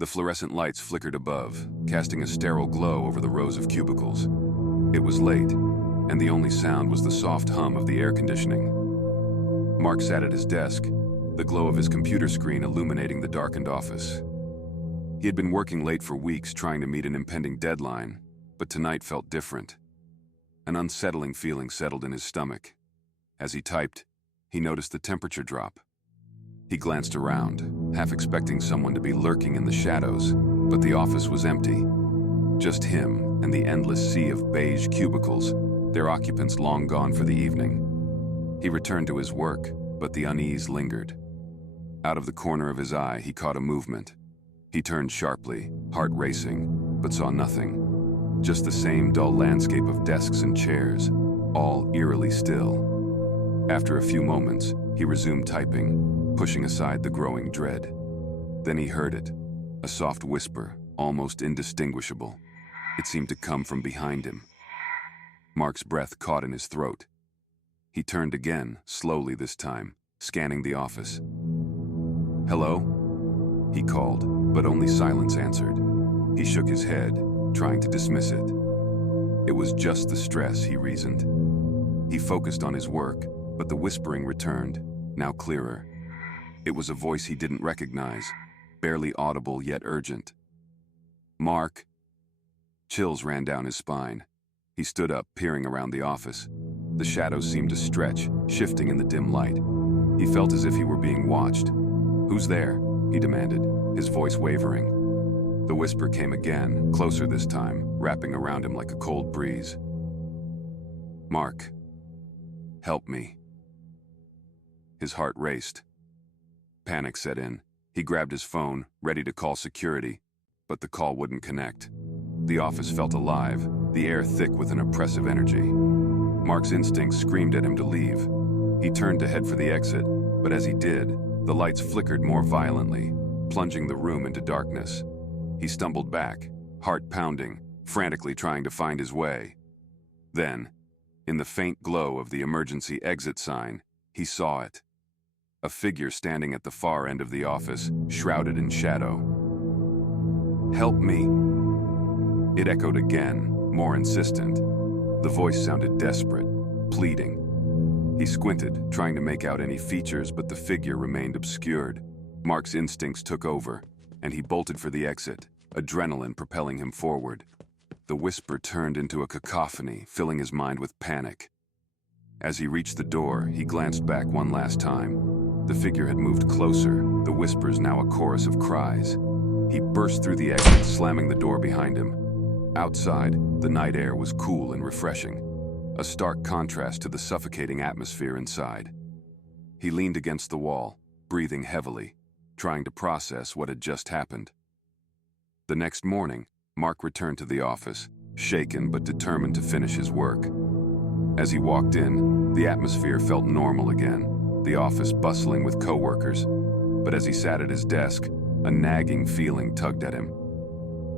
The fluorescent lights flickered above, casting a sterile glow over the rows of cubicles. It was late, and the only sound was the soft hum of the air conditioning. Mark sat at his desk, the glow of his computer screen illuminating the darkened office. He had been working late for weeks trying to meet an impending deadline, but tonight felt different. An unsettling feeling settled in his stomach. As he typed, he noticed the temperature drop. He glanced around, half expecting someone to be lurking in the shadows, but the office was empty. Just him and the endless sea of beige cubicles, their occupants long gone for the evening. He returned to his work, but the unease lingered. Out of the corner of his eye, he caught a movement. He turned sharply, heart racing, but saw nothing. Just the same dull landscape of desks and chairs, all eerily still. After a few moments, he resumed typing, pushing aside the growing dread. Then he heard it, a soft whisper, almost indistinguishable. It seemed to come from behind him. Mark's breath caught in his throat. He turned again, slowly this time, scanning the office. "Hello?" he called, but only silence answered. He shook his head, trying to dismiss it. It was just the stress, he reasoned. He focused on his work, but the whispering returned, now clearer. It was a voice he didn't recognize, barely audible yet urgent. "Mark." Chills ran down his spine. He stood up, peering around the office. The shadows seemed to stretch, shifting in the dim light. He felt as if he were being watched. "Who's there?" he demanded, his voice wavering. The whisper came again, closer this time, wrapping around him like a cold breeze. "Mark, help me." His heart raced. Panic set in. He grabbed his phone, ready to call security, but the call wouldn't connect. The office felt alive, the air thick with an oppressive energy. Mark's instincts screamed at him to leave. He turned to head for the exit, but as he did, the lights flickered more violently, plunging the room into darkness. He stumbled back, heart pounding, frantically trying to find his way. Then, in the faint glow of the emergency exit sign, he saw it. A figure standing at the far end of the office, shrouded in shadow. "Help me." It echoed again, more insistent. The voice sounded desperate, pleading. He squinted, trying to make out any features, but the figure remained obscured. Mark's instincts took over, and he bolted for the exit, adrenaline propelling him forward. The whisper turned into a cacophony, filling his mind with panic. As he reached the door, he glanced back one last time. The figure had moved closer, the whispers now a chorus of cries. He burst through the exit, slamming the door behind him. Outside, the night air was cool and refreshing, a stark contrast to the suffocating atmosphere inside. He leaned against the wall, breathing heavily, trying to process what had just happened. The next morning, Mark returned to the office, shaken but determined to finish his work. As he walked in, the atmosphere felt normal again, the office bustling with coworkers. But as he sat at his desk, a nagging feeling tugged at him.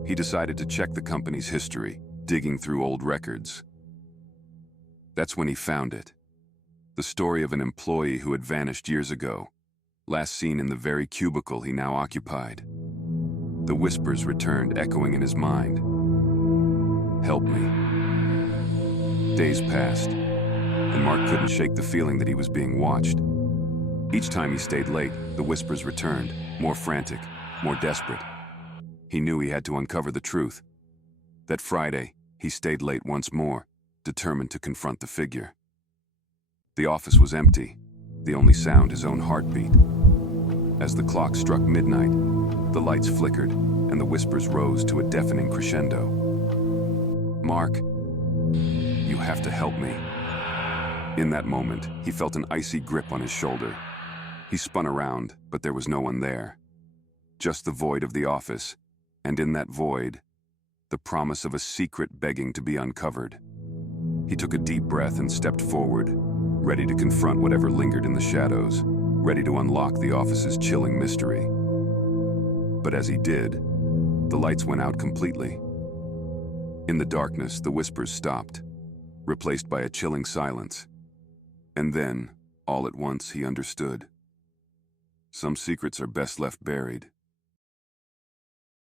He decided to check the company's history, digging through old records. That's when he found it. The story of an employee who had vanished years ago, last seen in the very cubicle he now occupied. The whispers returned, echoing in his mind. "Help me." Days passed, and Mark couldn't shake the feeling that he was being watched. Each time he stayed late, the whispers returned, more frantic, more desperate. He knew he had to uncover the truth. That Friday, he stayed late once more, determined to confront the figure. The office was empty, the only sound his own heartbeat. As the clock struck midnight, the lights flickered, and the whispers rose to a deafening crescendo. "Mark, you have to help me." In that moment, he felt an icy grip on his shoulder. He spun around, but there was no one there. Just the void of the office, and in that void, the promise of a secret begging to be uncovered. He took a deep breath and stepped forward, ready to confront whatever lingered in the shadows, ready to unlock the office's chilling mystery. But as he did, the lights went out completely. In the darkness, the whispers stopped, replaced by a chilling silence. And then, all at once, he understood. Some secrets are best left buried.